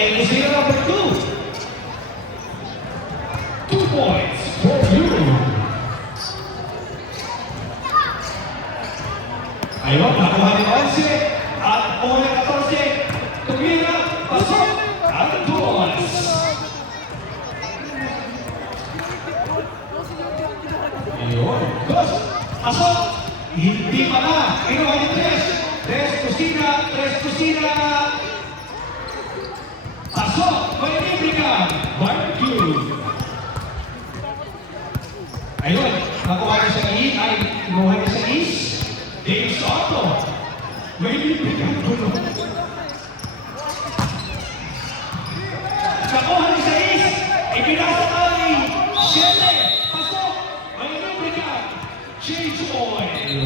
And Lucina number 2. 2 points for you. Ayun, nakuha ni 11 at Owen 14. Tumira, pasok, at 2 points. Ayun, dos, pasok, hindi pa na, kinuha ni Tres. Tres Kusina, pasok, may Librican, barbecue. Ayun, nakuha niya sa I, ay, kinuha niya sa Is. Dave Soto, may Librican gulo. Nakuha niya sa Is, ipinasa kay Shelle, pasok, may Librican, change oil.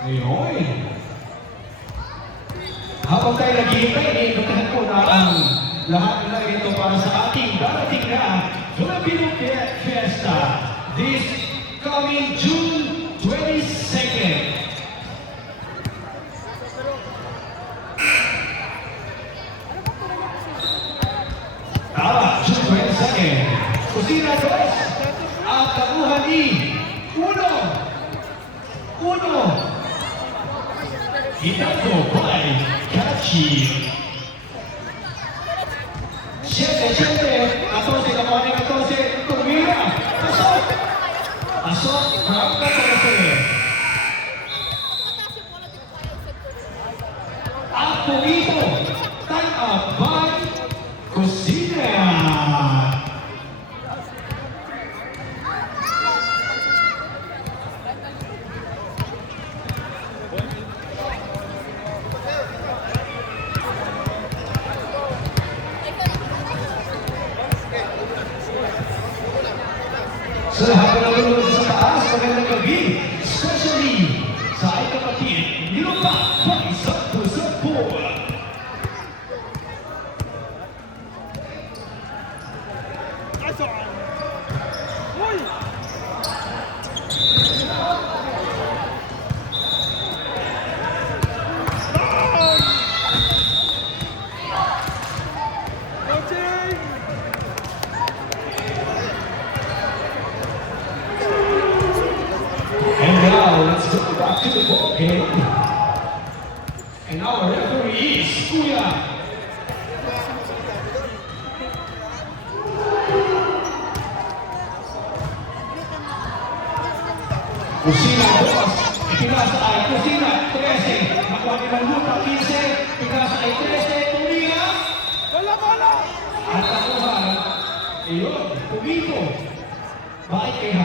Ayun. Habang tayo naghihintay, iimbitahan ko na ang lahat na ito para sa ating darating na Filipino Fiesta this coming June 22nd. Tama, June 22nd. Kusina Dos at kakuha ni Uno. Hidalgo by Kachi. Siyete, 14, kakuha ni 14, Tumira. Pasok, from 14. At pumito, time out by Kusina. Sa lahat na nalulod sa taas, magandang gabi, especially sa ay kapatid, Nilupa, Pagsampo. And now, let's go back to the ball game. And our referee is Kuya. Kusina Dos, ipinasa ay Kusina, 13. Nakuha nilang Lupa, 15. Ipinasa ay 13, Tumira. At nakuha, ayun, Pumito. Bakit kaya?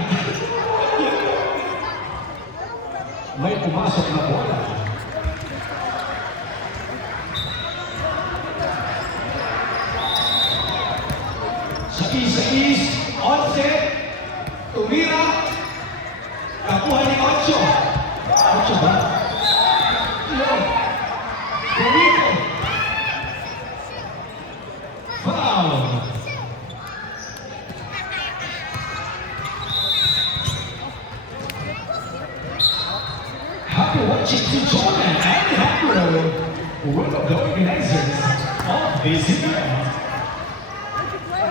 May pumasok na bola. Sa is, 11, Tumira, kakuha ni 8. 8 ba? Yun. Pumito. Foul. Happy watching to Jordan and Hapro, one of the organizers of this event.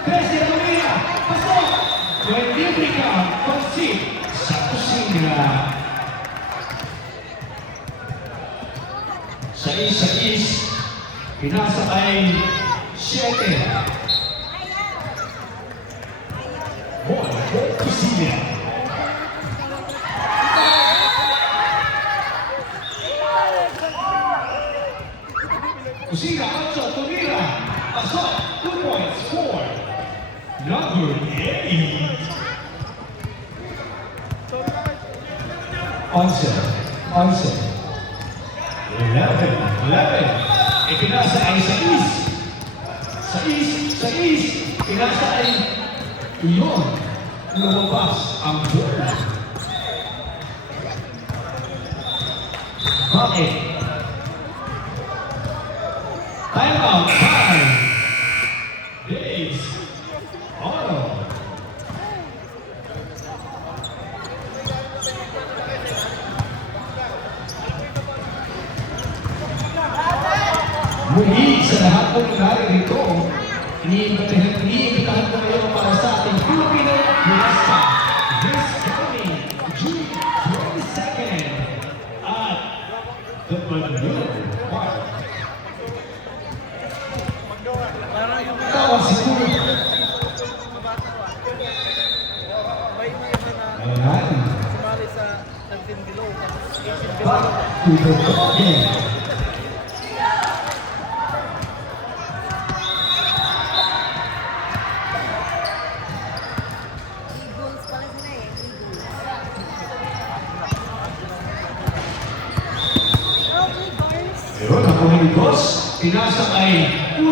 Desde Tumira, pasok, may Librica, Pansit, sa Kusina. Sa is, pinasa ay 7. Boy, Kusina. Kusina, 8, Tumira, pasok, 2 points, 4. Number 8. 11. Ipinasa ay sa is. Pinasa ay iyon. Lumabas ang bola. Bakit? Time out, 5. Days. Auto. Muli sa lahat po ng naririto, iniimbitahan ko ngayon para sa ating Filipino Fiesta this coming June 22nd at the Manila Park. Tawag siguro. Ayan. Sumali sa 13 below. Back to the game. Eagles pala sila eh. Eagles. Oh, Eagles. Pero ang mga Eagles, pinasa ay 1.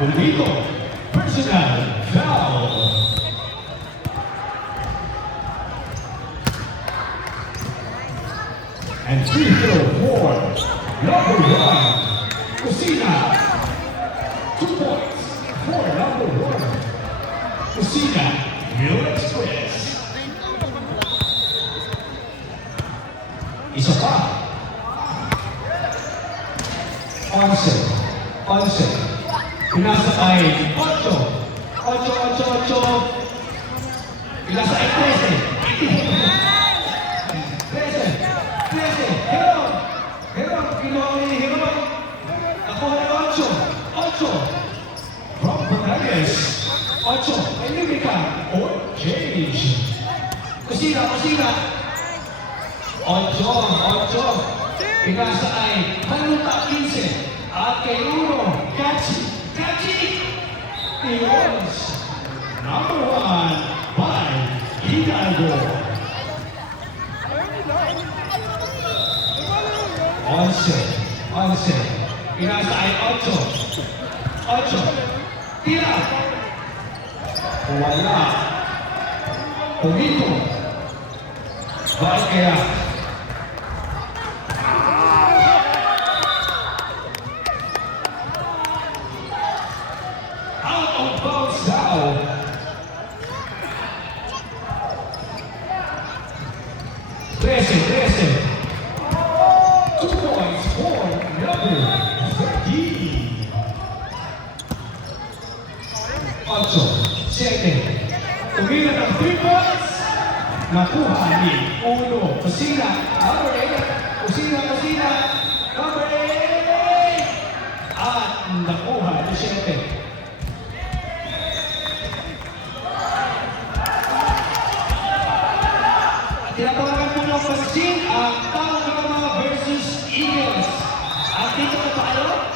Pulito, personal foul. And free throw for number 1, Kusina. 2 points for number 1, Kusina, Mill Express. Isa pa. 11. Pinasa ay 8. Pinasa ay 13. Heron. Kinuha ni Heron. Ako ay 8. From Bernales. 8. Ay Lumika. Or Change. Kusina. 8. Pinasa ay Manuta 15. At kay Uno, Kachi. Iwas. Number 1 by Hidalgo. 11. Pinasa ay 8. Tira. Wala. Pumito. Bakit kaya? Out of bounds now. Trece. 2 points for number 13. 7. Tumira ng 3 points. Nakuha ni Uno. Kusina. Number 8. Kusina. Number 8. At nakuha ni 7. Tinatawagan po ng pansin ang Tangama versus Eagles. At dito na tayo,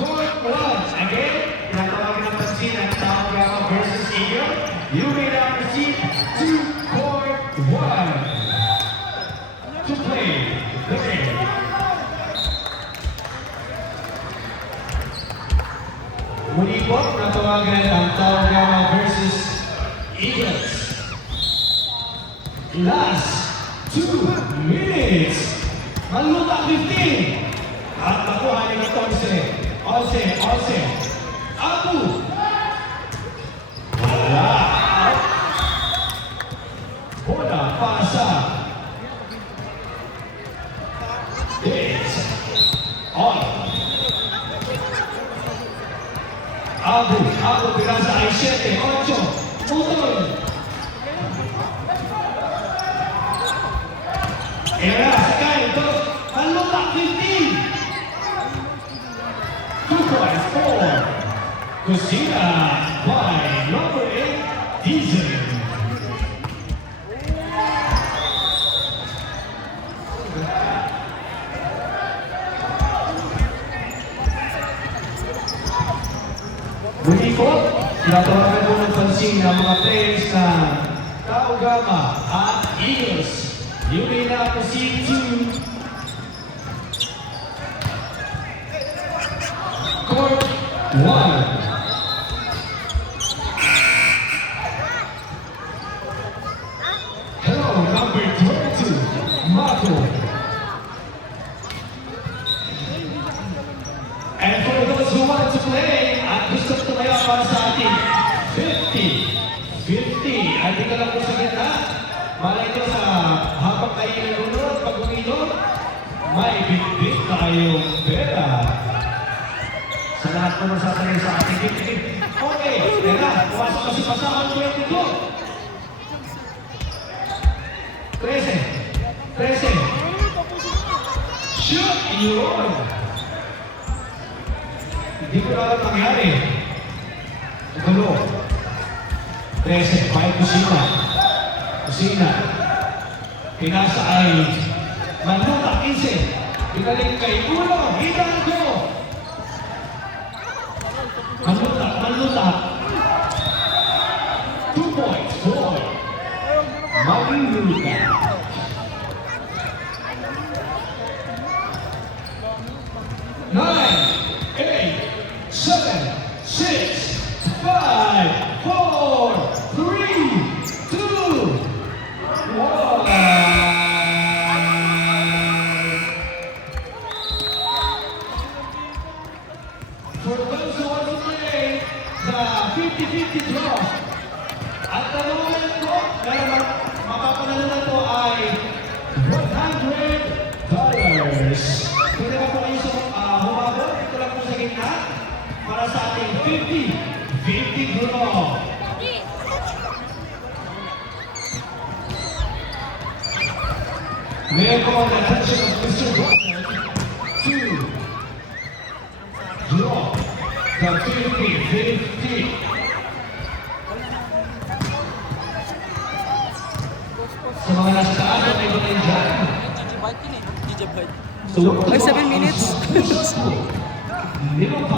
Court 1. Again, tinatawagan ng pansin ang Tangama versus Eagles. You may now proceed to Court 1 to play the game. Muli po, tinatawagan ang Tangama versus Eagles. Last 2 minutes. Maluta 15. At nakuha ni 14. Abu. Wala. Bola pasa. It's on. Abu pinasa ay 7. 8. Putol. Era, sekali untuk Maluta 15. 2 points for Kusina by number 8, Diesel. Muli po, tinatawagan po ng pansin ng mga players na Taugama at Eagles. You may now proceed to Court 1. Hello, number 22, Marco. And for those who want to play, at gusto tumayo para sa ating 50. I think dito lang po sa gitna. Malay ko sa habang kayo nanonood, pag uminom, may bit-bit tayong pera. Sa lahat po ng sasanay sa ating bit-bit. Okay, teka, pumasok kasi pasahan ko yung ito. 13. Shoot! Yun! Hindi ko na alam nangyari. Ito 13, may kusina. Kusina. Pinasa ay Manuta, 15. Pinaling kay Ulo, Hidalgo. Manuta. 2 points, 4. Manuta. Nine, 8, 7, 6, 5, 4, 3, 2, 1. For those who want to play the 50-50 draw, at the moment po, na mapapanalo na po ay $100. Pwede ba po kayo humabot? Ito lang po sa gitna para sa ating 50-50 draw. May I call the attention of Mr. Russell to draw the 50-50. Sa mga nasa taas, may iba kayo dyan. DJ Bite yun eh. DJ Bite. So, Ay, 7 minutes. Limang